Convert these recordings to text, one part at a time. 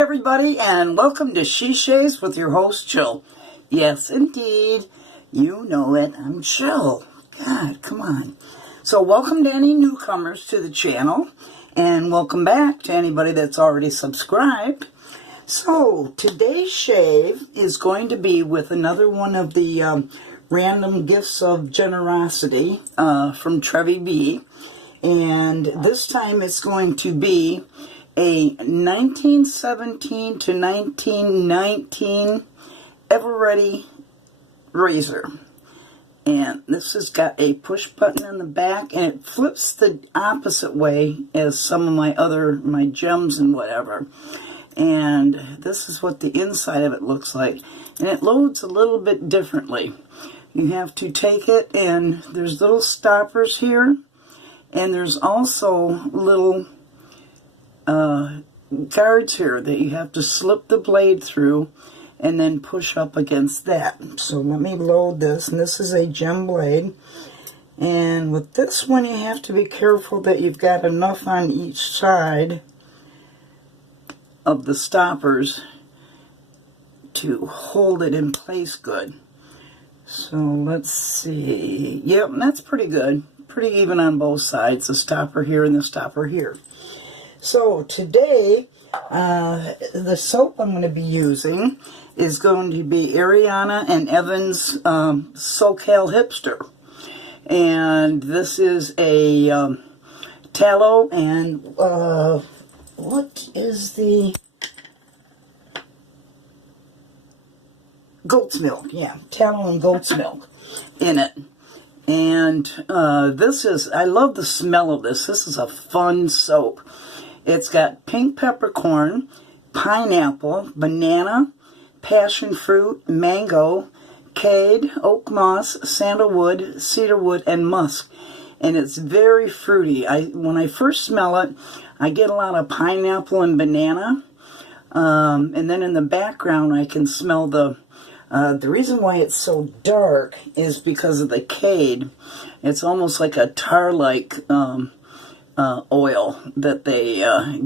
Everybody, and welcome to She Shaves with your host Jill. Yes, indeed, you know it. I'm Jill. God, come on. So welcome to any newcomers to the channel, and welcome back to anybody that's already subscribed. So today's shave is going to be with another one of the random gifts of generosity from TrevieB, and this time it's going to be a 1917 to 1919 Ever-Ready razor. And this has got a push button in the back, and it flips the opposite way as some of my gems and whatever. And this is what the inside of it looks like. And it loads a little bit differently. You have to take it, and there's little stoppers here, and there's also little guards here that you have to slip the blade through and then push up against that. So let me load this, and this is a gem blade. And with this one, you have to be careful that you've got enough on each side of the stoppers to hold it in place good. So let's see. Yep, that's pretty good. Pretty even on both sides, the stopper here and the stopper here. So today, the soap I'm going to be using is going to be Ariana and Evan's SoCal Hipster. And this is a tallow and, what is the... goat's milk. Yeah, tallow and goat's milk in it. And this is, I love the smell of this. This is a fun soap. It's got pink peppercorn, pineapple, banana, passion fruit, mango, cade, oak moss, sandalwood, cedarwood, and musk. And it's very fruity. When I first smell it, I get a lot of pineapple and banana. And then in the background, I can smell the reason why it's so dark is because of the cade. It's almost like a tar-like oil that they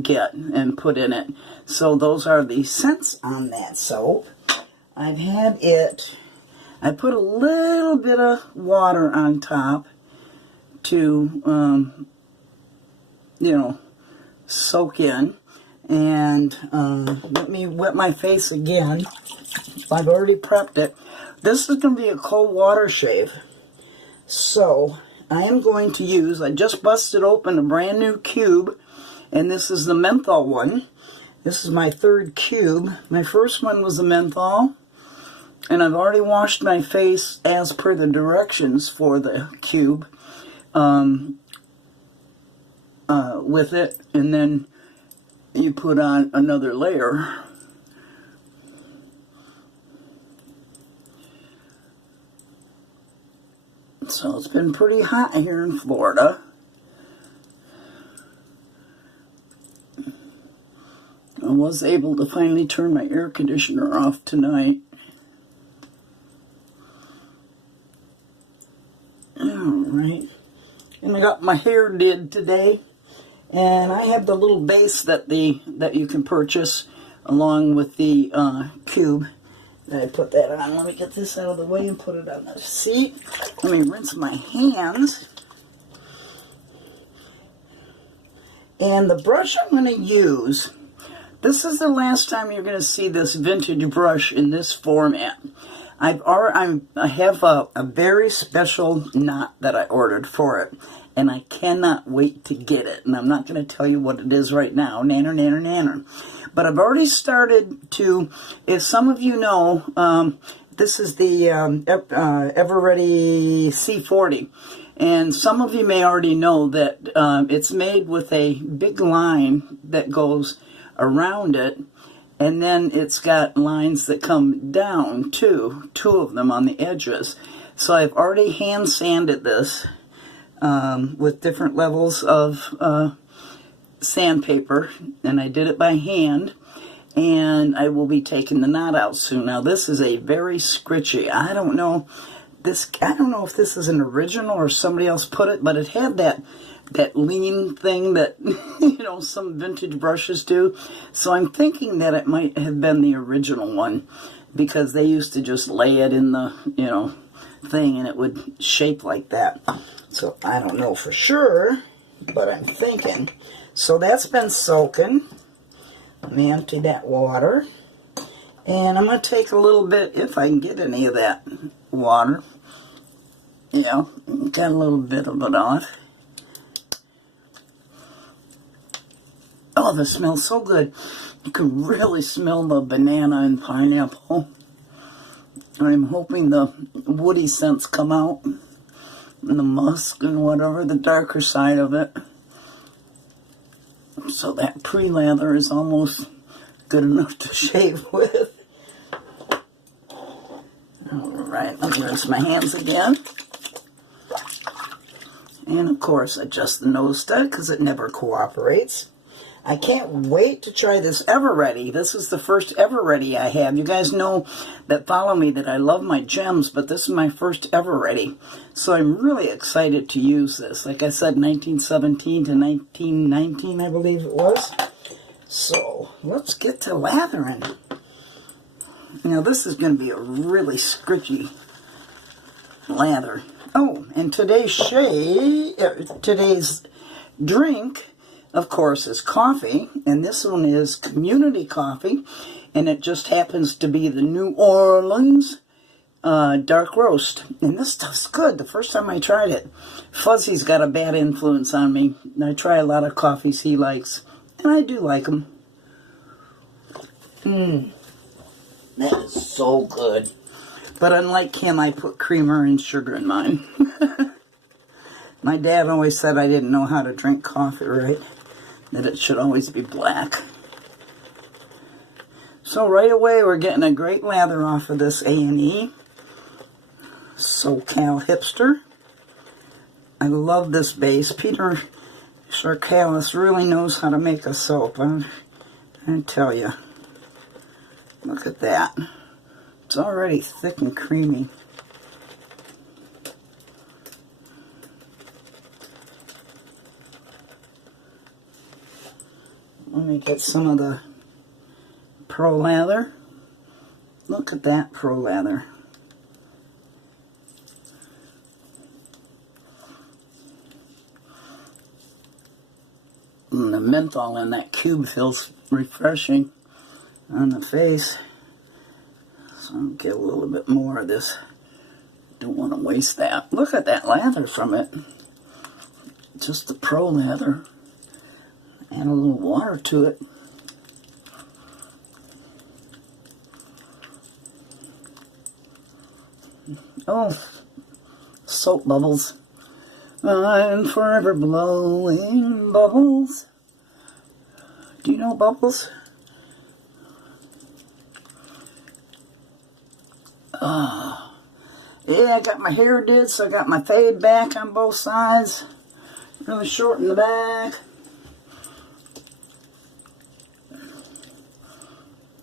get and put in it. So those are the scents on that soap. I've had it, I put a little bit of water on top to, you know, soak in. And let me wet my face again. I've already prepped it. This is going to be a cold water shave. So I am going to use, I just busted open a brand new cube, and this is the menthol one. This is my third cube. My first one was the menthol, and I've already washed my face as per the directions for the cube with it, and then you put on another layer. So it's been pretty hot here in Florida. I was able to finally turn my air conditioner off tonight. Alright. And I got my hair did today. And I have the little base that you can purchase along with the cube. I put that on. Let me get this out of the way and put it on the seat. Let me rinse my hands. And the brush I'm going to use, this is the last time you're going to see this vintage brush in this format. I have a very special knot that I ordered for it, and I cannot wait to get it. And I'm not going to tell you what it is right now, nanner, nanner, nanner. But I've already started to, if some of you know, this is the Ever-Ready C40. And some of you may already know that it's made with a big line that goes around it. And then it's got lines that come down too, 2 of them on the edges. So I've already hand sanded this with different levels of sandpaper, and I did it by hand, and I will be taking the knot out soon. Now this is a very scritchy, I don't know if this is an original or somebody else put it, but it had that lean thing that you know, some vintage brushes do. So I'm thinking that it might have been the original one, because they used to just lay it in the, you know, thing and it would shape like that. So I don't know for sure, but I'm thinking. So that's been soaking. Let me empty that water. And I'm going to take a little bit, if I can get any of that water. Yeah, got a little bit of it off. Oh, this smells so good. You can really smell the banana and pineapple. I'm hoping the woody scents come out, and the musk and whatever, the darker side of it. So that pre-lather is almost good enough to shave with. Alright, let me rinse my hands again. And of course, adjust the nose stud because it never cooperates. I can't wait to try this Ever-Ready. This is the first Ever-Ready I have. You guys know that follow me that I love my gems, but this is my first Ever-Ready. So I'm really excited to use this. Like I said, 1917 to 1919, I believe it was. So let's get to lathering. Now this is going to be a really scritchy lather. Oh, and today's drink, of course, is coffee, and this one is community coffee, and it just happens to be the New Orleans dark roast. And this stuff's good. The first time I tried it, Fuzzy's got a bad influence on me. I try a lot of coffees he likes, and I do like them. That is so good. But unlike him, I put creamer and sugar in mine. My dad always said I didn't know how to drink coffee right, that it should always be black. So right away we're getting a great lather off of this A&E SoCal Hipster. I love this base. Peter Sarkalis really knows how to make a soap. I tell you. Look at that. It's already thick and creamy. Let me get some of the Pro Lather. Look at that Pro Lather. And the menthol in that cube feels refreshing on the face. So I'll get a little bit more of this. Don't want to waste that. Look at that lather from it. Just the Pro Lather. Add a little water to it. Oh, soap bubbles. I'm forever blowing bubbles. Do you know bubbles? Yeah, I got my hair did, so I got my fade back on both sides. Really short in the back.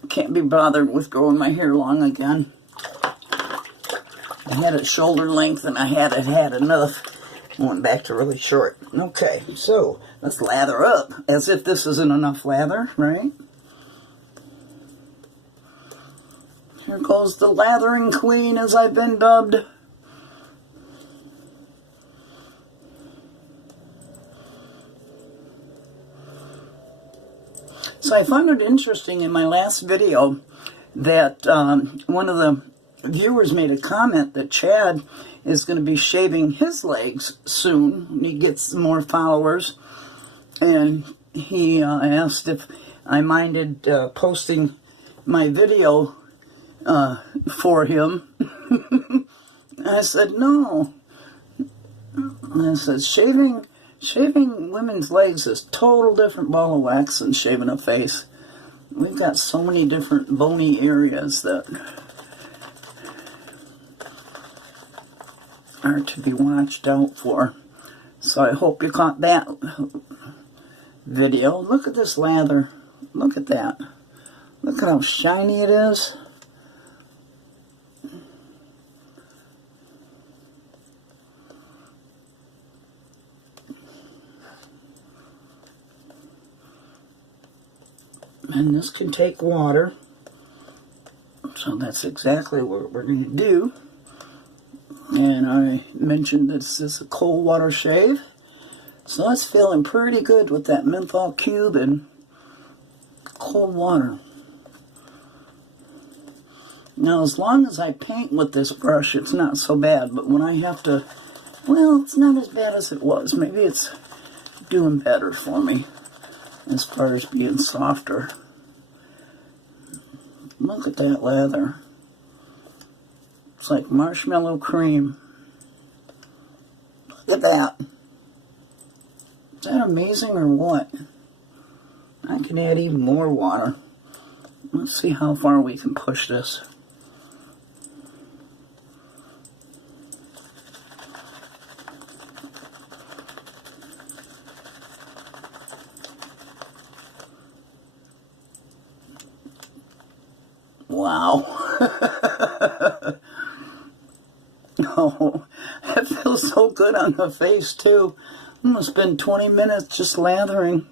Can't be bothered with growing my hair long again. I had it shoulder length and I had enough. Went back to really short. Okay, so let's lather up. As if this isn't enough lather, right? Here goes the lathering queen, as I've been dubbed. So I found it interesting in my last video that one of the viewers made a comment that Chad is going to be shaving his legs soon when he gets some more followers. And he asked if I minded posting my video for him. I said, no. I said, shaving women's legs is total different ball of wax than shaving a face. we've got so many different bony areas that are to be watched out for. So I hope you caught that video. Look at this lather. Look at that. Look at how shiny it is. And this can take water. So that's exactly what we're going to do. And I mentioned this is a cold water shave. So it's feeling pretty good with that menthol cube and cold water. Now, as long as I paint with this brush, it's not so bad. But when I have to, well, it's not as bad as it was. Maybe it's doing better for me as far as being softer. Look at that lather. It's like marshmallow cream. Look at that. Is that amazing or what? I can add even more water. Let's see how far we can push this. Wow. Oh, it feels so good on the face too. I'm going to spend 20 minutes just lathering.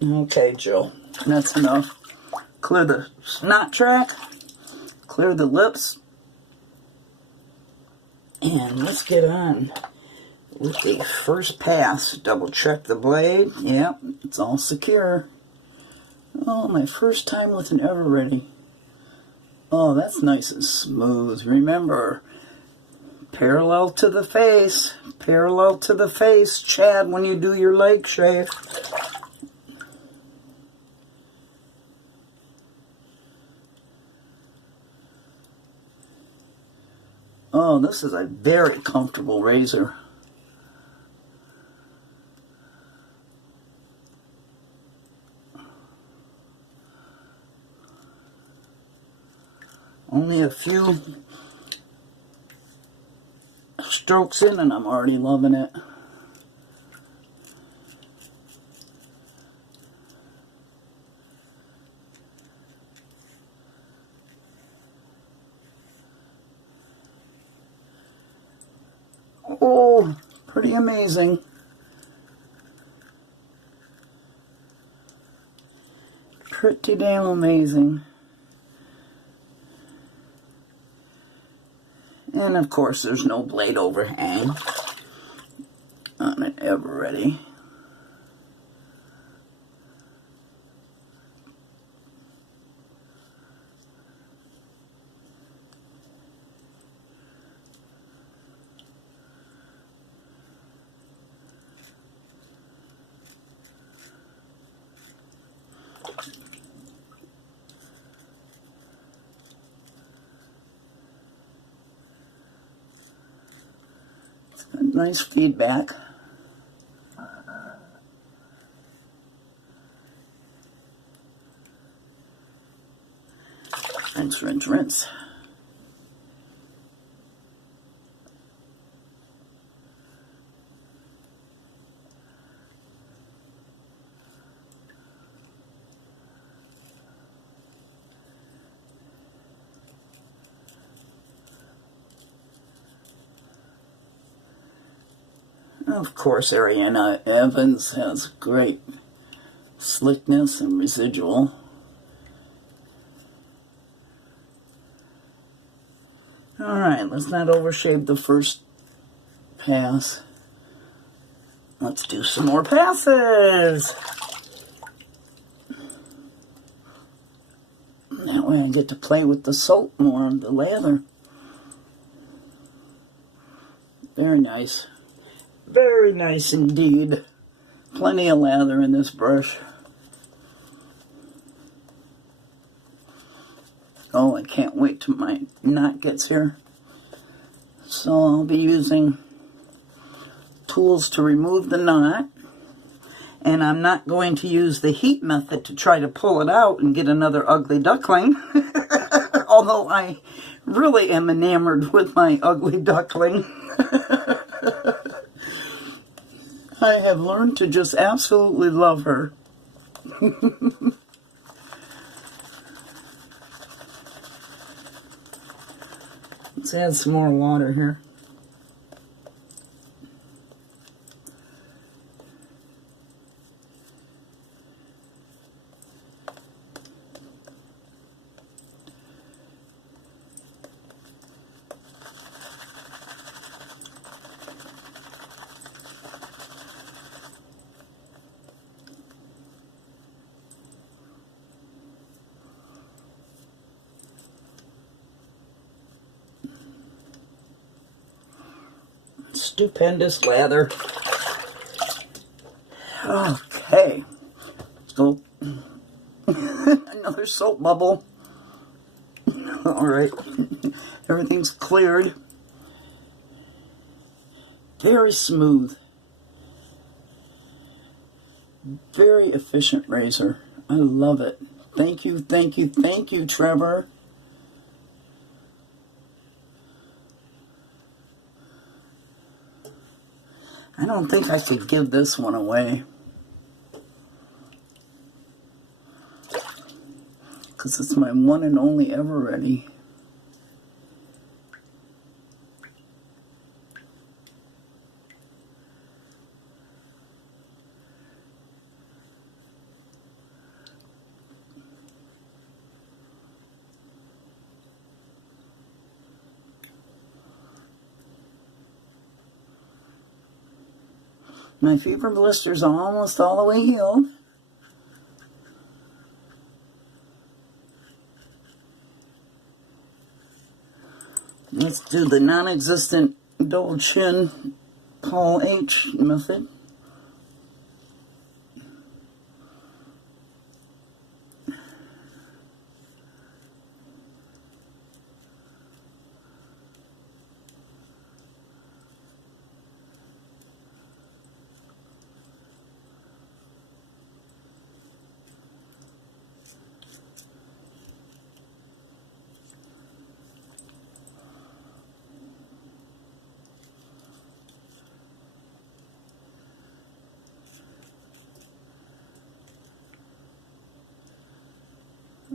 Okay, Jill, that's enough. Clear the snot track, clear the lips, and let's get on with the first pass. Double check the blade. Yep, it's all secure. Oh, my first time with an Ever-Ready. Oh, that's nice and smooth. Remember, parallel to the face. Parallel to the face, Chad, when you do your leg shave. Oh, this is a very comfortable razor. Only a few strokes in and I'm already loving it. Oh, pretty amazing. Pretty damn amazing. And of course there's no blade overhang on an Ever-Ready. Nice feedback. Rinse, rinse, rinse. Of course, Ariana Evans has great slickness and residual. Alright, let's not overshave the first pass. Let's do some more passes. That way I get to play with the soap more, the lather. Very nice. Very nice indeed. Plenty of lather in this brush. Oh, I can't wait till my knot gets here. So I'll be using tools to remove the knot. And I'm not going to use the heat method to try to pull it out and get another ugly duckling. Although I really am enamored with my ugly duckling. I have learned to just absolutely love her. Let's add some more water here. Stupendous lather. Okay. So, another soap bubble. Alright. Everything's cleared. Very smooth. Very efficient razor. I love it. Thank you, thank you, thank you, Trevor. I don't think I could give this one away. Because it's my one and only ever ready. My fever blister's almost all the way healed. Let's do the non-existent double chin Paul H method.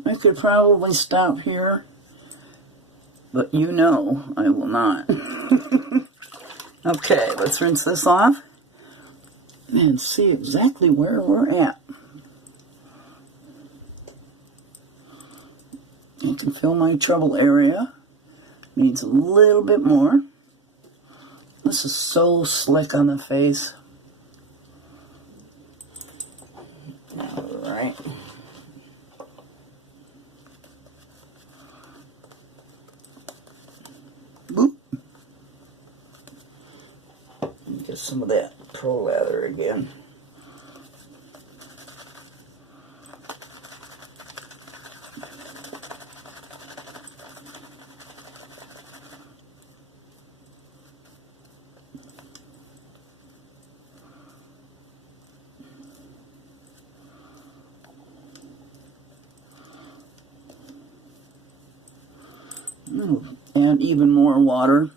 I could probably stop here, but you know I will not. Okay, let's rinse this off and see exactly where we're at. I can feel my trouble area. Needs a little bit more. This is so slick on the face. Alright. Boop. Get some of that pro lather again. And even more water.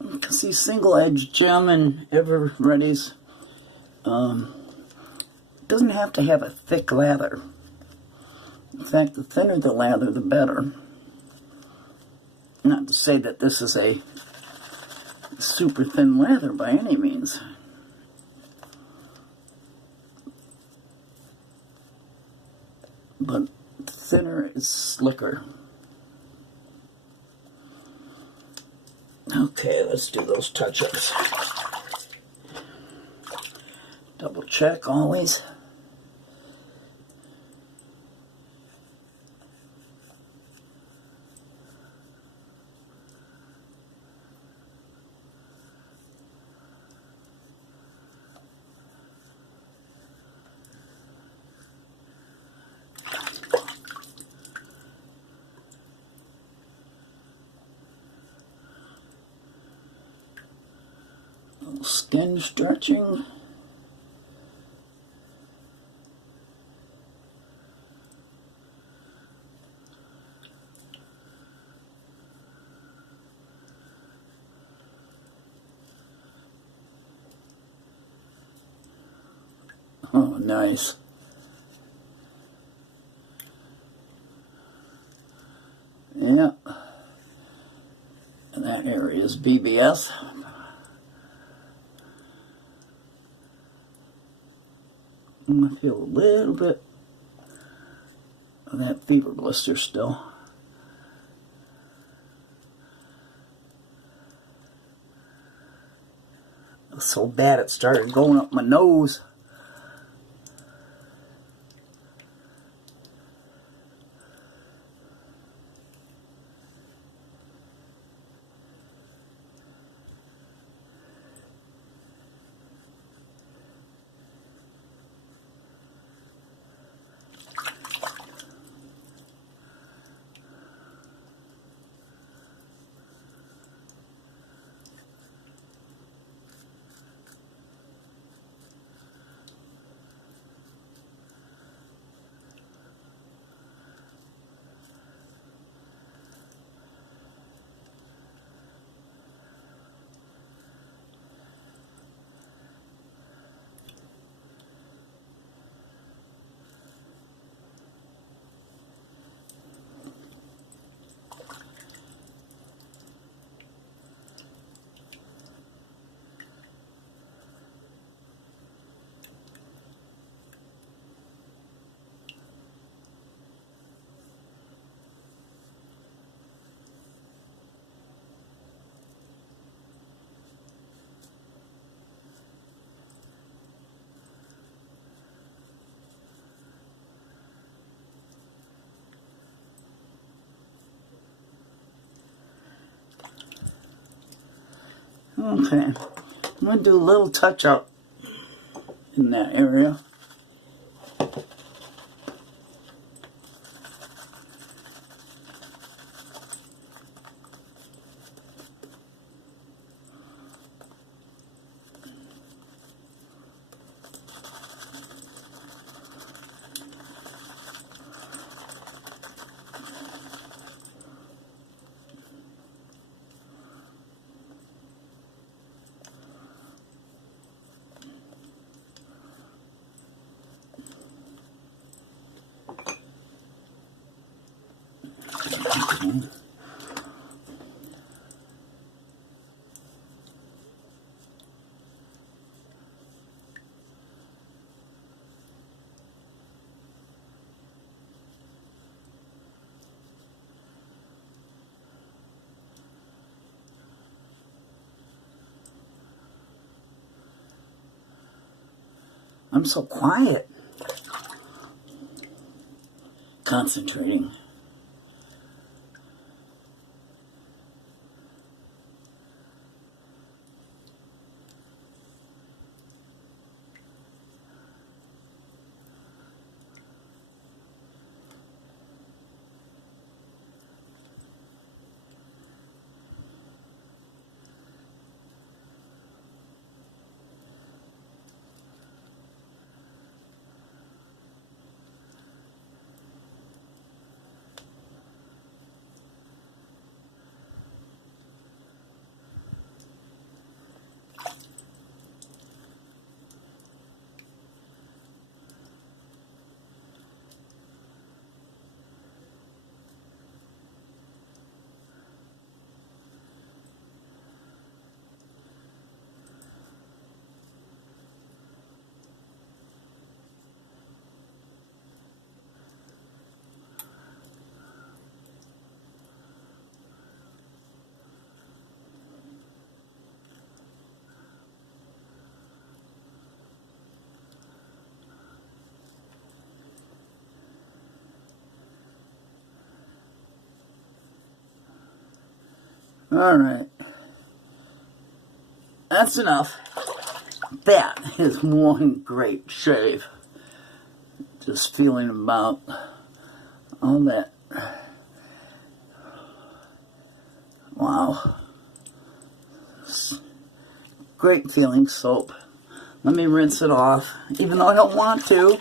Because these single-edged gem and Ever Ready's doesn't have to have a thick lather. In fact, the thinner the lather, the better. Not to say that this is a super thin lather by any means. But thinner is slicker. Okay, let's do those touch-ups. Double check always. skin stretching. Oh, nice. Yeah. And that area is BBS. I feel a little bit of that fever blister still. It was so bad it started going up my nose. Okay, I'm going to do a little touch up in that area. I'm so quiet. Concentrating. Alright. That's enough. That is one great shave. Just feeling about all that. Wow. Great feeling soap. Let me rinse it off, even though I don't want to.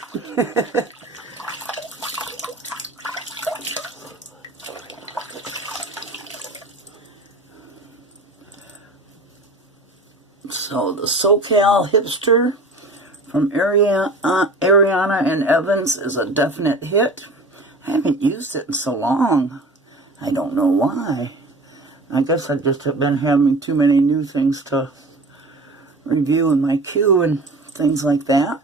So the SoCal Hipster from Ariana and Evans is a definite hit. I haven't used it in so long. I don't know why. I guess I just have been having too many new things to review in my queue and things like that.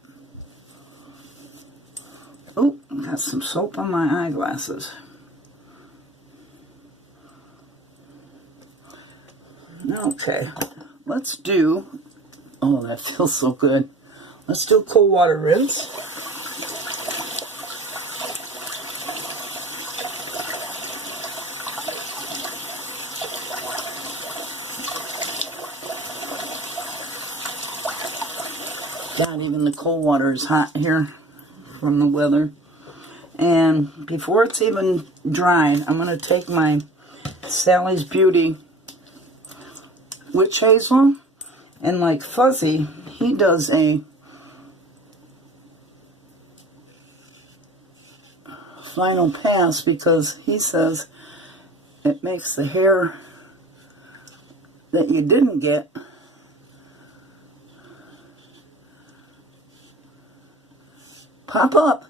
Oh, got some soap on my eyeglasses. Okay, let's do, oh, that feels so good. Let's do a cold water rinse. God, even the cold water is hot here from the weather. And before it's even dried, I'm going to take my Sally's Beauty Witch Hazel, and like Fuzzy, he does a final pass because he says it makes the hair that you didn't get pop up.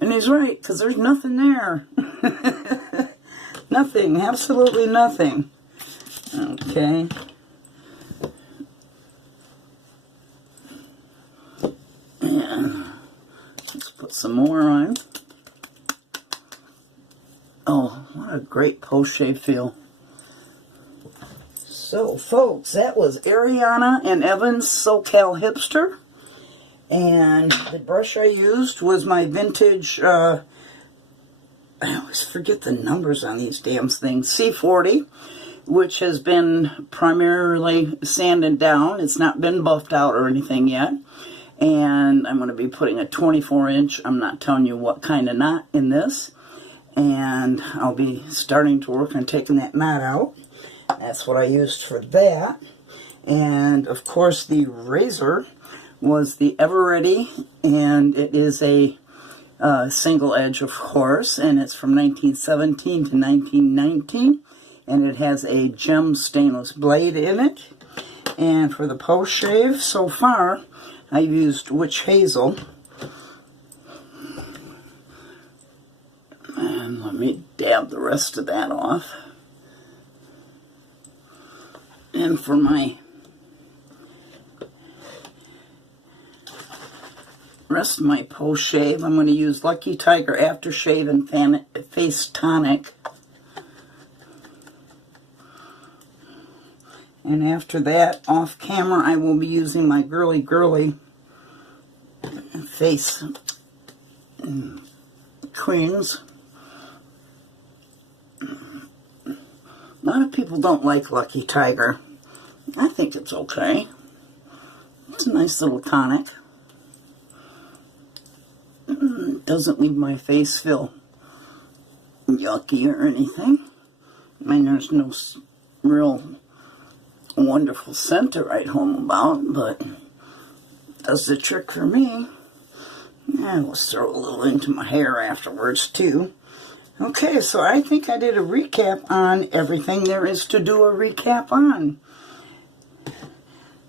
And he's right, because there's nothing there. Nothing, absolutely nothing. Okay. And let's put some more on. Oh, what a great post-shave feel. So, folks, that was Ariana and Evans SoCal Hipster. And the brush I used was my vintage, I always forget the numbers on these damn things, C40, which has been primarily sanded down. It's not been buffed out or anything yet. And I'm going to be putting a 24-inch, I'm not telling you what kind of knot in this. And I'll be starting to work on taking that knot out. That's what I used for that. And, of course, the razor was the Ever Ready, and it is a single edge, of course, and it's from 1917 to 1919, and it has a gem stainless blade in it. And for the post shave, so far, I've used Witch Hazel. And let me dab the rest of that off. And for my rest of my post shave, I'm going to use Lucky Tiger Aftershave and Face Tonic. And after that, off camera, I will be using my Girly face creams. A lot of people don't like Lucky Tiger. I think it's okay. It's a nice little tonic. Doesn't leave my face feel yucky or anything. I mean, there's no real wonderful scent to write home about, but does the trick for me. And let's throw a little into my hair afterwards too. Okay, so I think I did a recap on everything there is to do a recap on.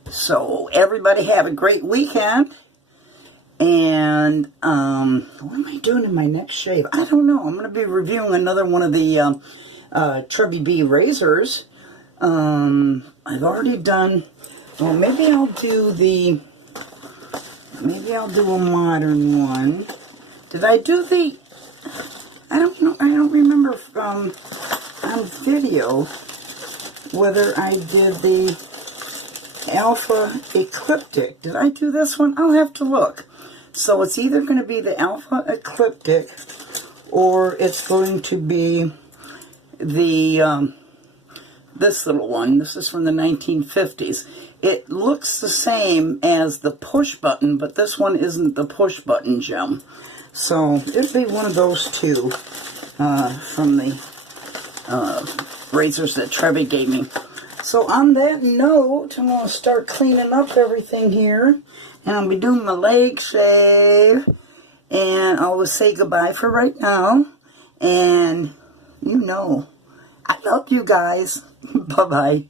So everybody have a great weekend. And what am I doing in my next shave? I don't know. I'm going to be reviewing another one of the TrevieB razors. I've already done, well, maybe I'll do a modern one. Did I do the, I don't know, I don't remember on video whether I did the Alpha Ecliptic. Did I do this one? I'll have to look. So it's either going to be the Alpha Ecliptic or it's going to be the this little one. This is from the 1950s. It looks the same as the push button, but this one isn't the push button gem. So it'll be one of those two from the razors that TrevieB gave me. So on that note, I'm going to start cleaning up everything here. And I'll be doing my leg shave. And I will say goodbye for right now. And you know, I love you guys. Bye-bye.